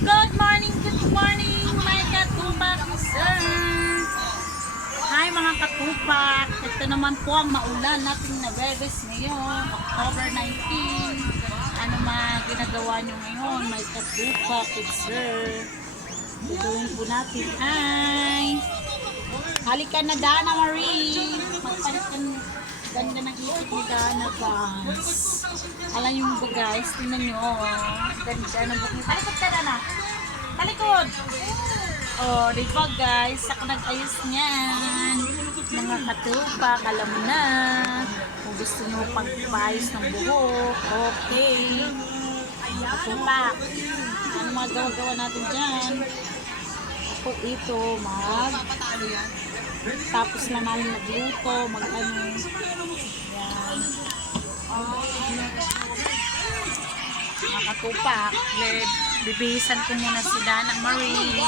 Good morning, my katupak, sir. Hi mga katupak. Ito naman po ang maulan natin na Webes ngayon, October 19. Ano ginagawa nyo ngayon, my katupak, sir? Gagawin po natin ay halika na Dana Marie. Magpalitan ganda ng ikot ni Dana Vance. Alam nyo ba guys, tingnan nyo. Ganda ng bukit. Talikod ka na. Talikod! Oh, diba guys, ako nag-ayos niyan. Mga katupak, alam mo na. Kung gusto nyo pagpaayos ng buhok, okay. Katupak. Ano mga gawa-gawa natin dyan? Ako ito, tapos na namin magluto, mag-ano. Yan. Mga katupak, bibihisan ko muna si Dana Marie.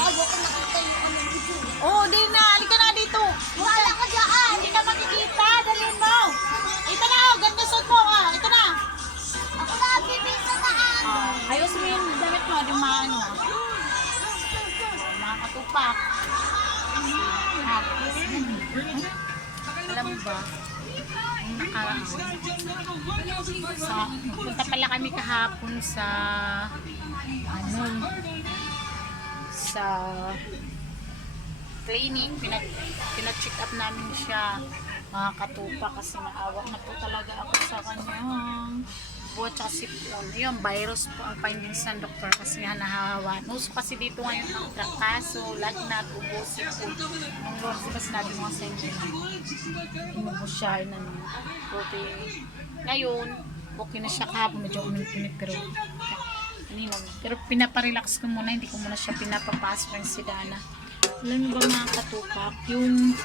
Oh, di na, halika na dito. Wala ka dyan. Hindi ka makikita, dalhin mo. Ito na, ganda suot mo. Ito na. Ako na, bibihisan na. Ayos mo yung damit mo, dumaan mo. Mga katupak. Alam mo ba, punta pala kami kahapon sa clinic, pina-check up namin siya, mga katupa, kasi naawa na po talaga ako sa kanyang buhat at sipon. Ayun, virus po ang findings ng doktor kasi nga nahahawa. Nuso kasi dito ngayon ang trakaso, lagnat, ubo, sipon. Nung Lord, diba sinabi mo sa inyo na inubo siya, ngayon, okay na siya kahapon, medyo uminit pero pinaparelax ko muna, hindi ko muna siya pinapapasok si Dana. Alam mo ba mga katupak, yung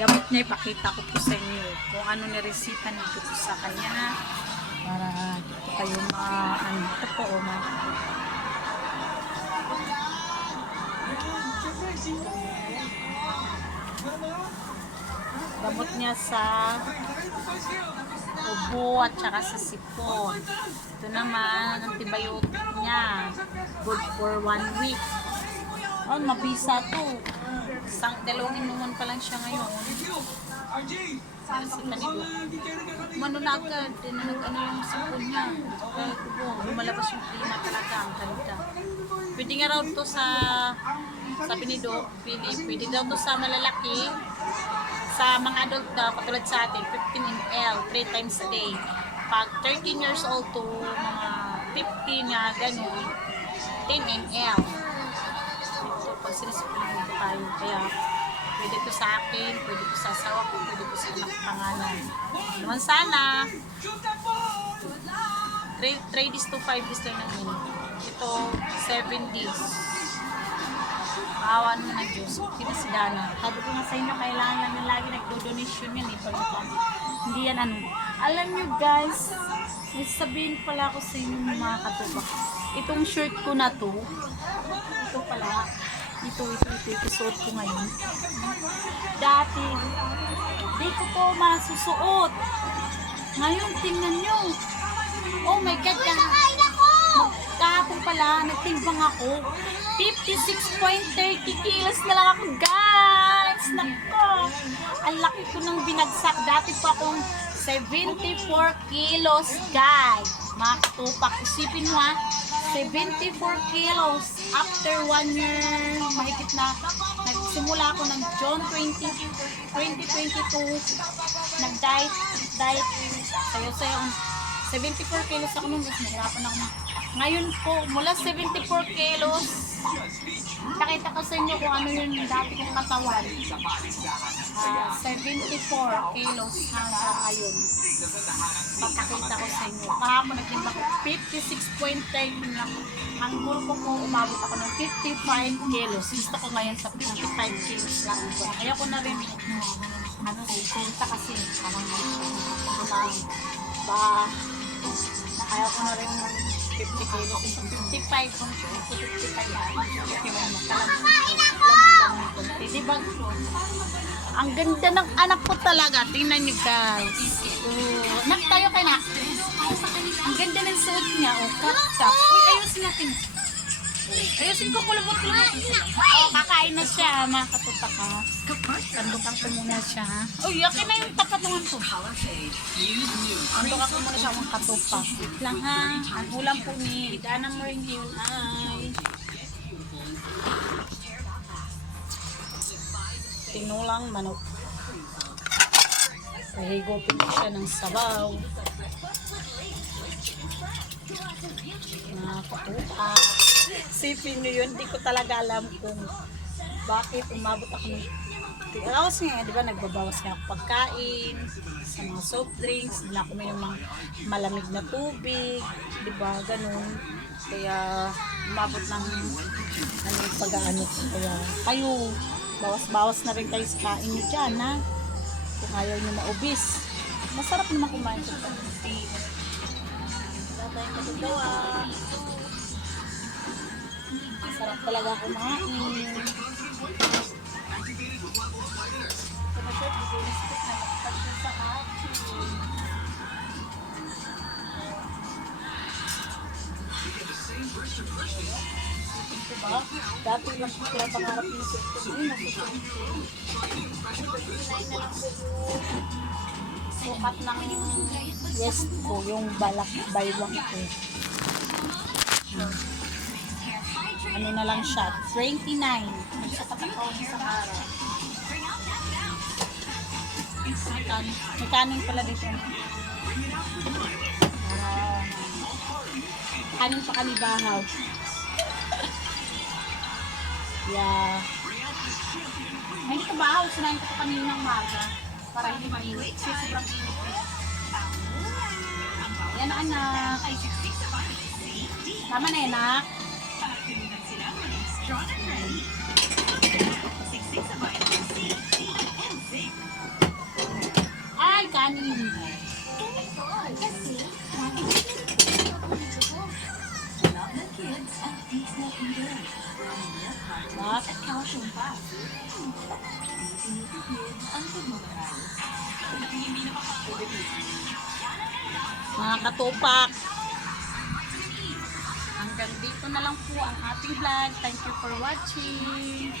gamot niya, ipakita ko po sa inyo kung ano niresita nito po sa kanya para dito kayo ito po gamot niya sa ubo at saka sa sipon. Ito naman antibiotic niya, good for 1 week. Oh, mabisa to. Dalawang inuman pa lang siya ngayon. Mano na agad, nag-ano yung sipon niya. Lumalabas yung klima talaga, ang ganda. Pwede nga raw to sabi ni Doc, pwede daw to sa malalaki. Sa mga adult daw, katulad sa atin, 15 ml, 3 times a day. Pag 13 years old to mga 15 na gano'n, 10 ml. So, pag sinisipunan ko tayo, kaya pwede to sa akin, pwede to sa asawa ko, pwede to sa anak pangalan. Naman sana, 3 days to 5 days lang namin. Ito, 7 days. Awan mo na Diyos. Kita si Dana. Sabi ko nga sa inyo, kailangan lang lagi nagdo-donation yan eh. Hindi yan Alam nyo guys, may sabihin pala ako sa inyo mga katubak. Itong shirt ko na to, ito pala, ito suot ko ngayon. Dati, di ko to masusuot. Ngayon, tingnan nyo. Oh my God, kahapon pala, nagtimbang ako. 56.30 kilos na lang ako, guys. Nako, ang laki ko nang binagsak. Dati pa akong 74 kilos, guys. Mga katupak, isipin mo 74 kilos. After 1 year, mahigit na, nagsimula ako ng June 2022. Nag-diet, sayo-sayo. 74 kilos ako nung gusto, nahirapan ako. Ngayon po, mula 74 kilos, nakita ko sa inyo kung ano yung dati kong katawan. 74 kilos hanggang ngayon. Papakita ko sa inyo. Kahapon nagtimba ko 56.10 lang. Ang kurpo ko, umabot ako ng 55 kilos. Gusto ko ngayon sa 55 kilos lang. Kaya ko na rin, punta kasi, kaya ko na rin 50 kilos. 55 kung 55 diba? Ang ganda ng anak ko talaga. Tingnan nyo guys. Anak tayo kay na. Ang ganda ng suot niya, oh, crop top. Uy, ayusin natin. Ayusin ko, kulubot-kulubot. Oh, kakain na siya, mga katutak ha. Kandukan ko muna siya ha. Uy, yakin na yung tapatungan ko. Kandukan ko muna siya mga katutak. Wait lang ha. Ang ulam po ni Dana Maring yun ay tinulang manok. Higupin ko siya ng sabaw. Mga katutak. Sipin nyo yun, di ko talaga alam kung bakit umabot ako ng tiawas nga, di ba, nagbabawas nga ako pagkain sa mga soft drinks, hindi na ako may mga malamig na tubig, di ba, ganun. Kaya umabot ng pag-aano ko. Kaya kayo, bawas-bawas na rin kayo sa kain nyo dyan, ha? Kung ayaw nyo maubis. Masarap naman kumain sa pag-aano. Wala tayong katugawa. Sarap talaga kumain. Kapatid, bigay-spit na nakapag siya sa akin. Diba? Dati lang ko sila pangarap yung sipin. Sukat ng yes ko, yung balak baywang ko. Ano na lang siya, 29. Magsakap ako sa araw. May kanin pala dito. Kanin pa kami bahaw. Yeah. May ito bahaw, sinayin ko kanina ng maga. Para hindi mainit. Kasi sobrang init. Yan anak. Tama na yan anak. Ay, kanin. Mga katupak, hanggang dito na lang po ang ating vlog. Thank you for watching.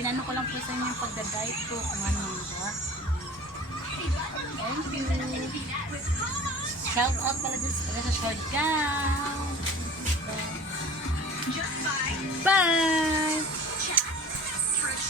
Inano ko lang po sa inyo yung pagda-diet ko kung ano ba. Thank you. Shout out pala dyan sa short gown. Bye!